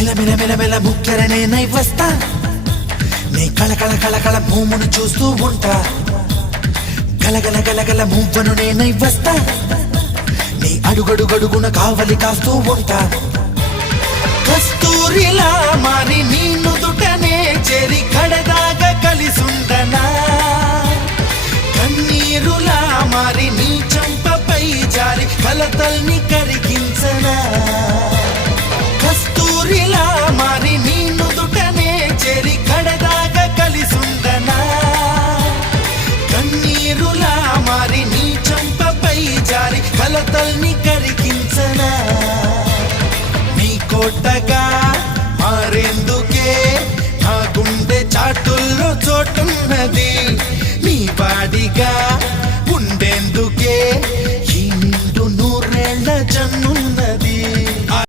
మెల మెల మెల ముక్కెరనే నై వస్తా నీ కళకళ కళకళ భూమును చూస్తూ ఉంటా గలగల గలగల మువ్వను నేనై వస్తా నీ అడుగడుగడుగున కావలి కాస్తూ ఉంటా కస్తూరిలా మారి నీ నుదుటనే చేరి కడదాగా కలిసుండనా కన్నీరులా మారి నీ చంపపై జారి కలతల్ని కరిగించనా కస్తూరిలా మారి నీ నుదుటనే చేరి కడదాగా కలిసుండనా కన్నీరులా మారి నీ చంపపై జారి కలతల్ని కరిగించనా నీ కోటగా మారేందుకే నా గుండె చాటుల్లో చోటున్నది నీ వాడిగా ఉండేందుకు